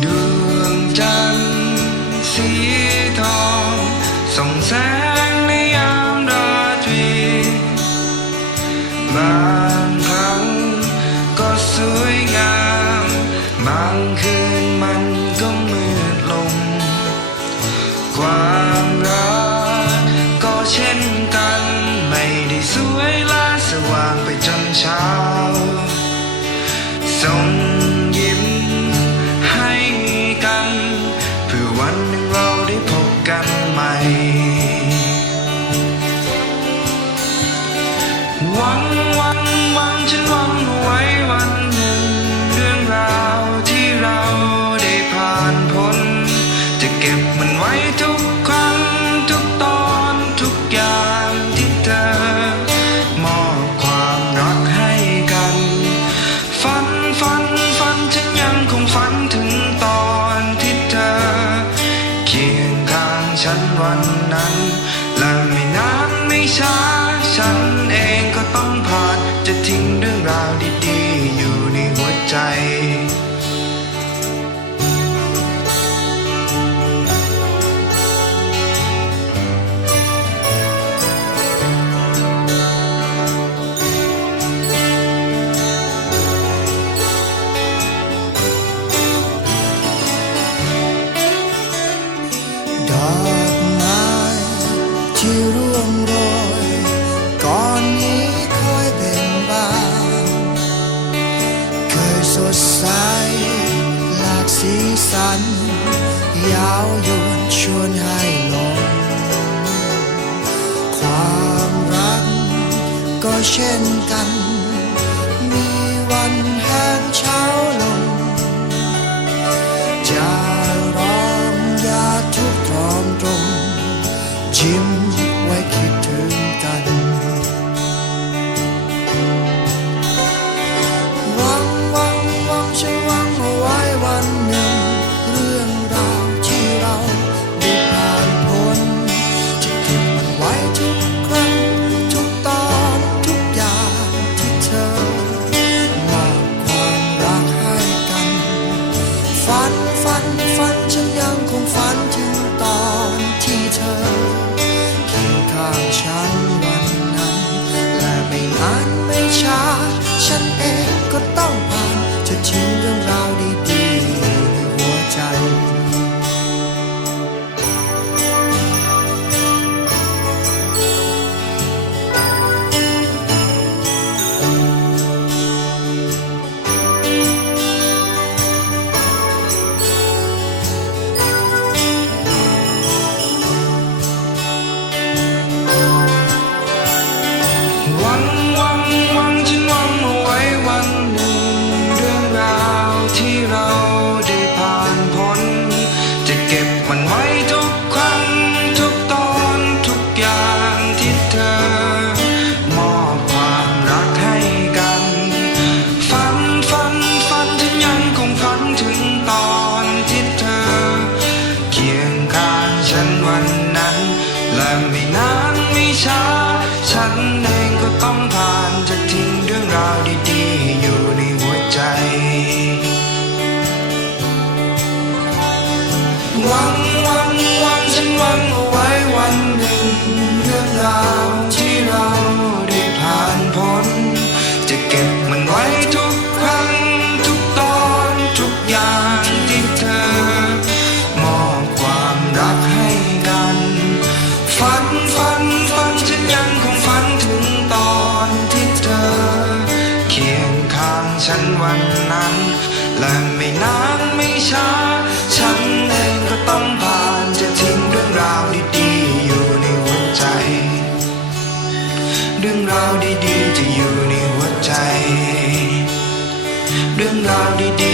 Do. เก็บมันไว้ทุกครั้งทุกตอนทุกอย่างที่เธอ มอบความรักให้กัน ฝันฝันฝันฉันยังคงฝันถึงตอนที่เธอ เคียงข้างฉันวันนั้น และไม่นานไม่ช้าฉันเองก็ต้องผ่านจะทิ้งเรื่องราวดีๆอยู่ในหัวใจ ดอกไม้ที่ร่วงโรยก่อนนี้เคยเป็นบานเคยสดใสหลากสีสัน ยาวยวนชวนให้หลงความรักก็เช่นกัน 平凡。I mean. ฉันวันนั้น และไม่นานไม่ช้า ฉันเองก็ต้องผ่านจะทิ้งเรื่องราวดีๆอยู่ในหัวใจ เรื่องราวดีๆจะอยู่ในหัวใจ เรื่องราวดีๆ